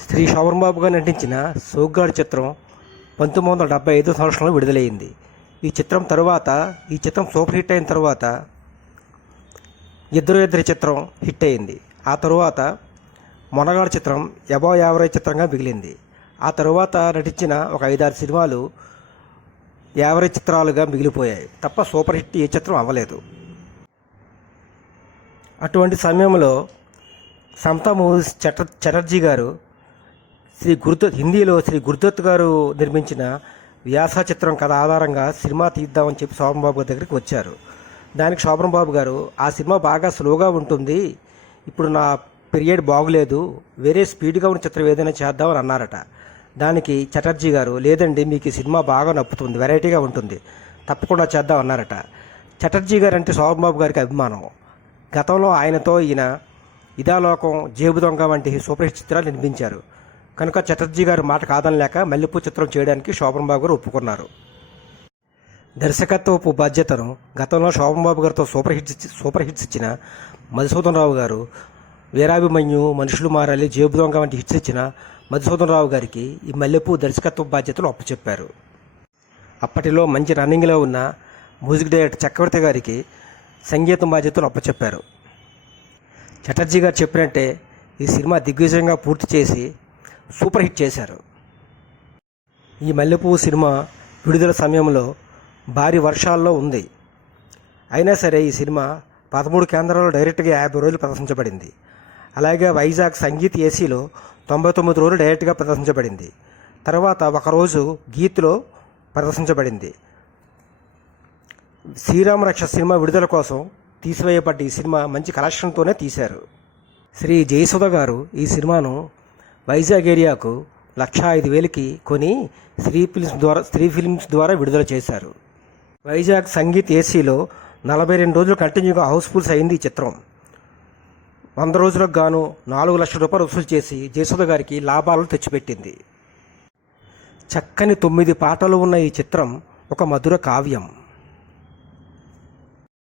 శ్రీ శోభన్ బాబు గారు నటించిన సోగ్గాడు చిత్రం 1975 సంవత్సరంలో విడుదలైంది. ఈ చిత్రం సూపర్ హిట్ అయిన తర్వాత ఇద్దరు చిత్రం హిట్ అయింది. ఆ తరువాత మొనగాడు చిత్రం అబవ్ యావరేజ్ చిత్రంగా మిగిలింది. ఆ తరువాత నటించిన ఒక 5-6 సినిమాలు యావరేజ్ చిత్రాలుగా మిగిలిపోయాయి తప్ప సూపర్ హిట్ ఏ చిత్రం అవ్వలేదు. అటువంటి సమయంలో సమతా మూవీస్ చటర్జీ గారు హిందీలో శ్రీ గురుదత్ గారు నిర్మించిన వ్యాస చిత్రం కథ ఆధారంగా సినిమా తీద్దామని చెప్పి శోభన్ బాబు గారి దగ్గరికి వచ్చారు. దానికి శోభన్ బాబు గారు ఆ సినిమా బాగా స్లోగా ఉంటుంది, ఇప్పుడు నా పీరియడ్ బాగులేదు, వేరే స్పీడ్గా ఉన్న చిత్రం ఏదైనా చేద్దామని అన్నారట. దానికి చటర్జీ గారు లేదండి, మీకు ఈ సినిమా బాగా నప్పుతుంది, వెరైటీగా ఉంటుంది, తప్పకుండా చేద్దాం అన్నారట. చటర్జీ గారు అంటే శోభన్ బాబు గారికి అభిమానం. గతంలో ఆయనతో ఈయన ఇదాలోకం, జేబు దొంగ వంటి సూపర్ హిట్ చిత్రాలు నిర్మించారు. కనుక చటర్జీ గారు మాట కాదనలేక మల్లెపూ చిత్రం చేయడానికి శోభన్ బాబు గారు ఒప్పుకున్నారు. దర్శకత్వపు బాధ్యతను గతంలో శోభన్ బాబు గారితో సూపర్ హిట్స్ ఇచ్చిన మధుసూదన్ రావు గారు, వీరాభిమన్యు, మనుషులు మారాలి, జేబు దొంగ వంటి హిట్స్ ఇచ్చిన మధుసూదన్ రావు గారికి ఈ మల్లెపూ దర్శకత్వ బాధ్యతలు అప్పచెప్పారు. అప్పటిలో మంచి రన్నింగ్లో ఉన్న మ్యూజిక్ డైరెక్టర్ చక్రవర్తి గారికి సంగీతం బాధ్యతలు అప్పచెప్పారు. చటర్జీ గారు చెప్పినట్టే ఈ సినిమా దిగ్విజయంగా పూర్తి చేసి సూపర్ హిట్ చేశారు. ఈ మల్లెపువ్వు సినిమా విడుదల సమయంలో భారీ వర్షాల్లో ఉంది. అయినా సరే ఈ సినిమా 13 కేంద్రాల్లో డైరెక్ట్గా 50 రోజులు ప్రదర్శించబడింది. అలాగే వైజాగ్ సంగీత్ ఏసీలో 99 రోజులు డైరెక్ట్గా ప్రదర్శించబడింది. తర్వాత ఒకరోజు గీత్లో ప్రదర్శించబడింది. శ్రీరామ రక్ష సినిమా విడుదల కోసం తీసివేయబడ్డ ఈ సినిమా మంచి కలెక్షన్తోనే తీశారు. శ్రీ జయసుధ గారు ఈ సినిమాను వైజాగ్ ఏరియాకు 1,05,000కి కొని శ్రీ ఫిల్మ్స్ ద్వారా విడుదల చేశారు. వైజాగ్ సంగీత్ ఏసీలో 42 రోజులు కంటిన్యూగా హౌస్ఫుల్స్ అయింది ఈ చిత్రం. 100 రోజులకు గాను 4 లక్షల రూపాయలు వసూలు చేసి జయసుధ గారికి లాభాలు తెచ్చిపెట్టింది. చక్కని 9 పాటలు ఉన్న ఈ చిత్రం ఒక మధుర కావ్యం.